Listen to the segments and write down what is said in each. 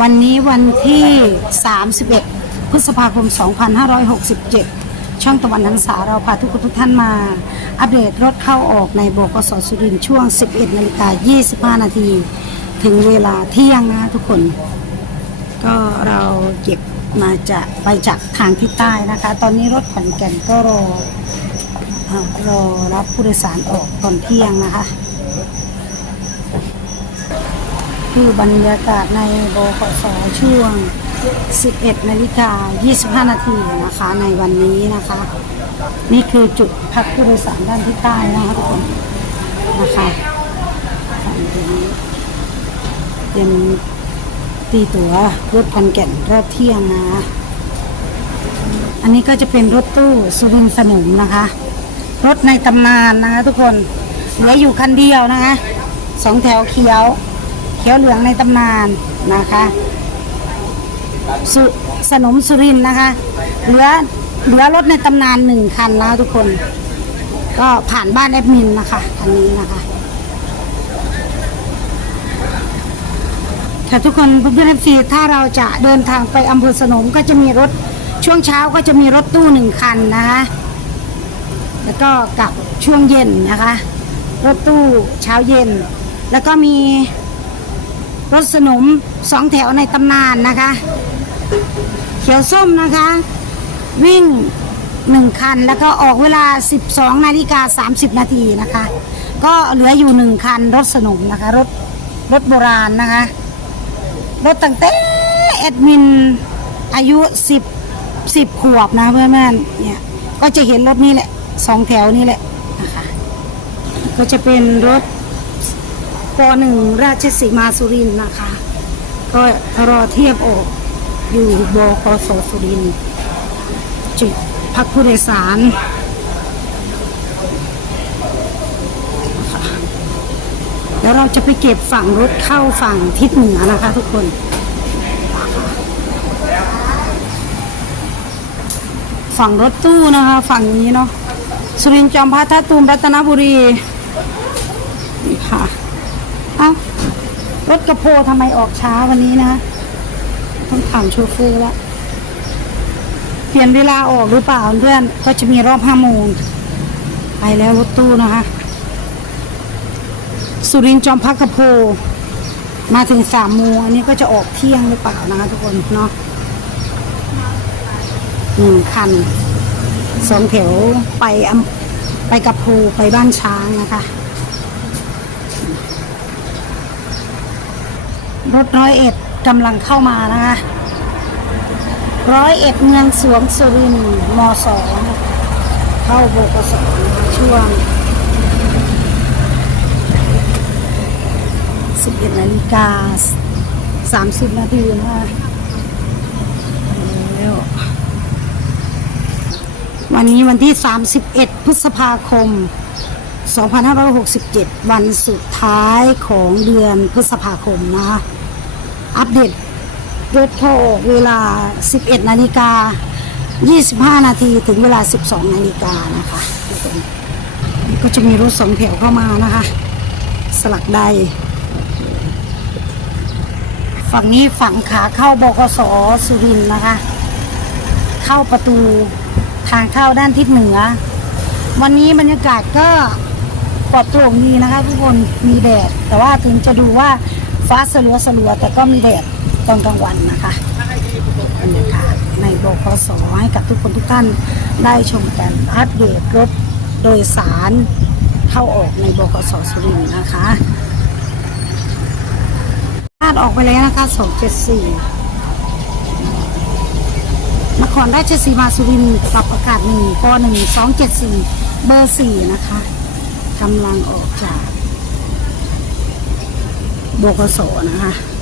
วันนี้วันที่ 31 พฤษภาคม 2567 ช่องตะวันหันษาเราพาทุกคนทุกท่านมา อัปเดตรถเข้าออกในบกสสุรินช่วง 11 นาฬิกา 25 นาที ถึงเวลาเที่ยงนะทุกคน ก็เราเก็บมาจากไปจากทางทิศใต้นะคะ ตอนนี้รถขอนแก่นก็รอรอรับผู้โดยสารออกตอนเที่ยงนะคะ คือบรรยากาศในบขสช่วง 11นาฬิกา25 นาทีนะคะในวันนี้นะคะ นี่คือจุดพักผู้โดยสารด้านที่ใต้นะคะทุกคนนะคะเป็นตีตั๋วรถพันแก่นรอบเที่ยงนะ อันนี้ก็จะเป็นรถตู้สุรินทร์สนุมนะคะ รถในตำนานนะคะทุกคนเหลืออยู่คันเดียวนะคะสองแถวเขียว ขียวเหลืองในตำนานนะคะสสนมสุรินนะคะ เหลือเหลือรถในตำนานหนึ่งคันนะคะทุกคน ก็ผ่านบ้านแอดมินนะคะคันนี้นะคะค่ะทุกคนเพื่อนๆเอฟซีถ้าเราจะเดินทางไปอำเภอสนมก็จะมีรถช่วงเช้าก็จะมีรถตู้หนึ่งคันนะคะแล้วก็กลับช่วงเย็นนะคะ รถตู้เช้าเย็น แล้วก็มี รถสนมสองแถวในตำนานนะคะ เขียวส้มนะคะ วิ่งหนึ่งคันแล้วก็ออกเวลา 12นาฬิกา30 นาทีนะคะ ก็เหลืออยู่หนึ่งคันรถสนมนะคะรถรถโบราณนะคะ รถตั้งแต่แอดมินอายุ 10 10 ขวบนะเพื่อนๆเนี่ยก็จะเห็นรถนี้แหละสองแถวนี้แหละนะคะก็จะเป็นรถ ปหนึ่งราชสีมาสุรินทร์นะคะ ก็รอเทียบออกอยู่บกสสุรินทร์จุดพักผู้โดยสารแล้วเราจะไปเก็บฝั่งรถเข้าฝั่งทิศเหนือนะคะทุกคน ฝั่งรถตู้นะคะ ฝั่งนี้เนาะสุรินทร์จอมพระท่าตูมรัตนบุรีนี่ค่ะ รถกระโพทำไมออกช้าวันนี้นะ ต้องถามโชเฟอร์ละเปลี่ยนเวลาออกหรือเปล่าเพื่อนก็จะมีรอบห้าโมงไปแล้วรถตู้นะคะ สุรินทร์จอมพักกระโพมาถึงสามโมงอันนี้ก็จะออกเที่ยงหรือเปล่านะคะทุกคนเนาะหนึ่งคันสองแถวไปไปกับภูไปบ้านช้างนะคะ รถร้อยเอ็ดกำลังเข้ามานะคะร้อยเอ็ดเมืองสวงสุรินมสองเข้าโบกสนะคะช่วง11นาฬิกา30นาทีนะคะแล้ววันนี้วันที่ 31 พฤษภาคม 2567 วันสุดท้ายของเดือนพฤษภาคมนะคะ อัปเดตรถโทรออกเวลา 11 นาฬิกา 25 นาทีถึงเวลา 12 นาฬิกานะคะทุกคนก็จะมีรถสองแถวเข้ามานะคะ สลักใด ฝั่งนี้ฝั่งขาเข้าบกสสุรินนะคะ เข้าประตูทางเข้าด้านทิศเหนือ วันนี้บรรยากาศก็ปลอดโปร่งดีนะคะทุกคนมีแดดแต่ว่าถึงจะดูว่า ฟ้าสลัวสลัวแต่ก็มีแดดตอนกลางวันนะคะบรรยากาศในบกสให้กับทุกคนทุกท่านได้ชมกันอัปเดตรถโดยสารเข้าออกในบกสสุรินทร์นะคะคาดออกไปแล้วนะคะ274นครราชสีมาสุรินทร์ปรับอากาศหนึ่งปหนึ่งสองเจ็ดสี่เบอร์สี่นะคะกำลังออกจาก บกสนะคะ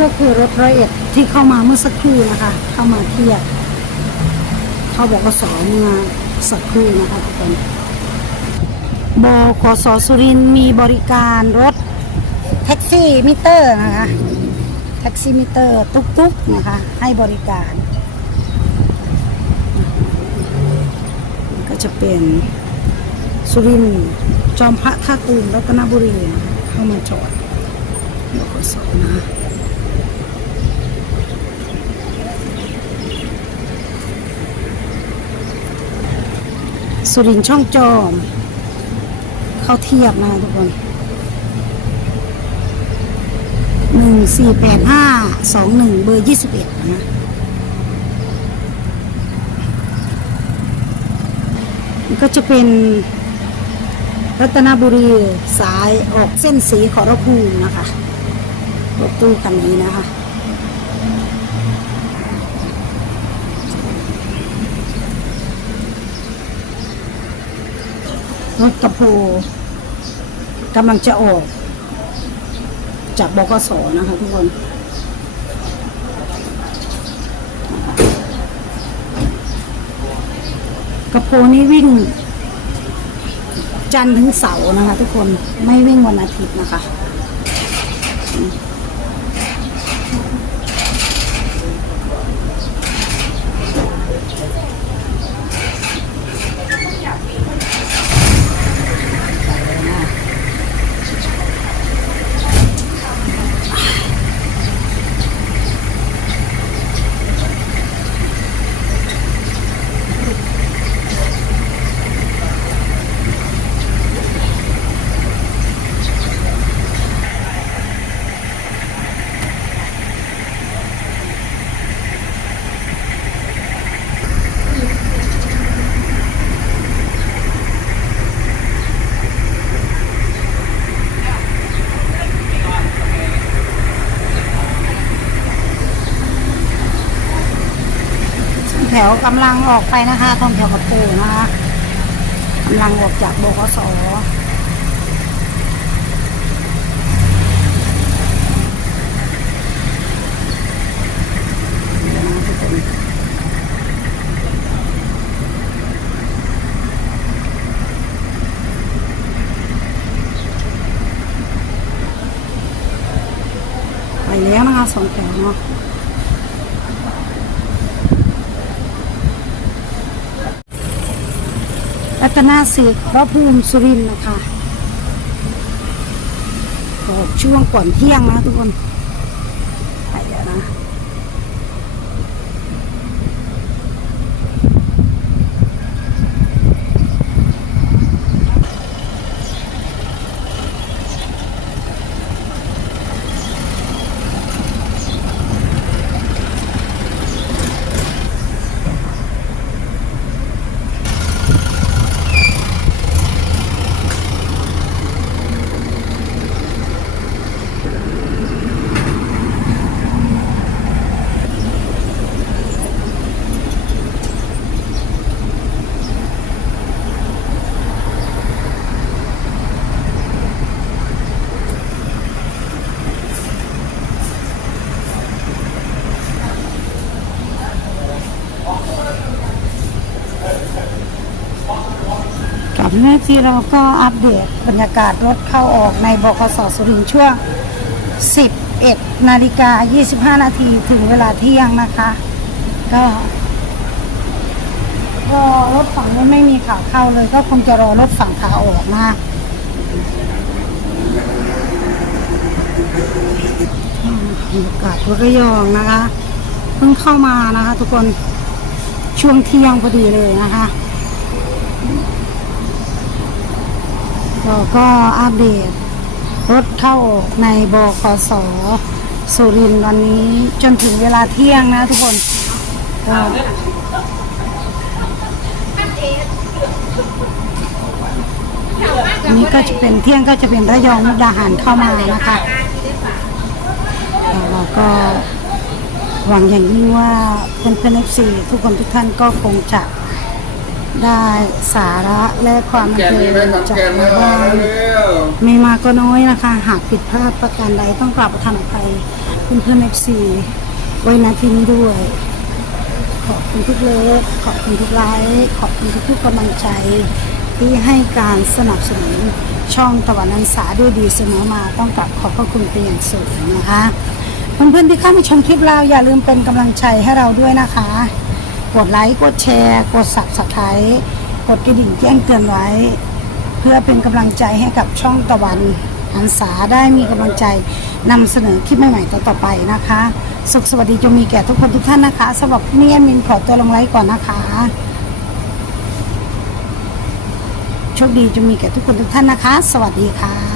ก็คือรถร้อยเอ็ดที่เข้ามาเมื่อสักครู่นะคะ เข้ามาเทียบเขาบอกว่าสอเมื่อสักครู่นะคะทุกคนบขสสุรินมีบริการรถแท็กซี่มิเตอร์นะคะแท็กซี่มิเตอร์ตุ๊กๆนะคะให้บริการ ก็จะเป็นสุรินจอมพระท่าตูมรัตนบุรีนะคะเข้ามาจอดบขสนะ สุรินช่องจอม เข้าเทียบนะทุกคนหนึ่งสี่แปดห้าสองหนึ่งเบอร์ยี่สิบเอ็ดนะก็จะเป็นรัตนบุรีสายออกเส้นสีขอรภูมินะคะรถตู้คันนี้นะคะ รถกระโพกำลังจะออก จากบกสนะคะทุกคน กระโพนี้วิ่ง จันทร์ถึงเสาร์นะคะทุกคนไม่วิ่งวันอาทิตย์นะคะ ถวกำลังออกไปนะคะตรงแถวกระโปรงนะคะกำลังออกจากบกสไปแล้วนะคะสองแถวเนาะ ตนาเสกพระภูมิสุรินทร์นะคะช่วงก่อนเที่ยงนะทุกคนไปแล้วนะ กับหน้าที่เราก็อัปเดตบรรยากาศรถเข้าออกในบคสสุรินทร์ช่วง 11 นาฬิกา 25 นาทีถึงเวลาเที่ยงนะคะ ก็ก็รถฝั่งนู้นไม่มีขาเข้าเลย ก็คงจะรอรถฝั่งขาออกนะคะบรรยากาศรถระยองนะคะ เพิ่งเข้ามานะคะ ทุกคนช่วงเที่ยงพอดีเลยนะคะ เราก็อัปเดต รถเข้าออกในบคสสุรินทร์วันนี้จนถึงเวลาเที่ยงนะทุกคนก็อันนี้ก็จะเป็นเที่ยงก็จะเป็นระยองมุกดาหารเข้ามานะคะแล้วเราก็หวังอย่างยิ่งว่าเพื่อนเพื่อนเอฟซีทุกคนทุกท่านก็คงจะ ได้สาระและความบันแกนเทินี้งไหมครับจากแกนในมาบ้านเร็วไม่มากก็น้อยนะคะ หากผิดพลาดประการใดต้องกราบประทานอภัยเพื่อนเอฟซีไว้ณที่นี้ด้วย ขอบคุณทุกเลิฟขอบคุณทุกไลค์ขอบคุณทุกๆกำลังใจ ที่ให้การสนับสนุนช่องตะวันอันสาด้วยดีเสมอมาต้องกลับขอบพระคุณเป็นอย่างสูงนะคะเพื่อนๆที่เข้ามาชมคลิปเราอย่าลืมเป็นกำลังใจให้เราด้วยนะคะ กดไลค์ กดแชร์ กดสับสไครต์กดกระดิ่งแจ้งเตือนไว้ เพื่อเป็นกำลังใจให้กับช่องตะวันหันษาได้มีกำลังใจนำเสนอคลิปใหม่ๆต่อๆไปนะคะ สุขสวัสดีจะมีแก่ทุกคนทุกท่านนะคะสำหรับนี่แอดมินขอตัวลงไลค์ก่อนนะคะโชคดีจะมีแก่ทุกคนทุกท่านนะคะ สวัสดีค่ะ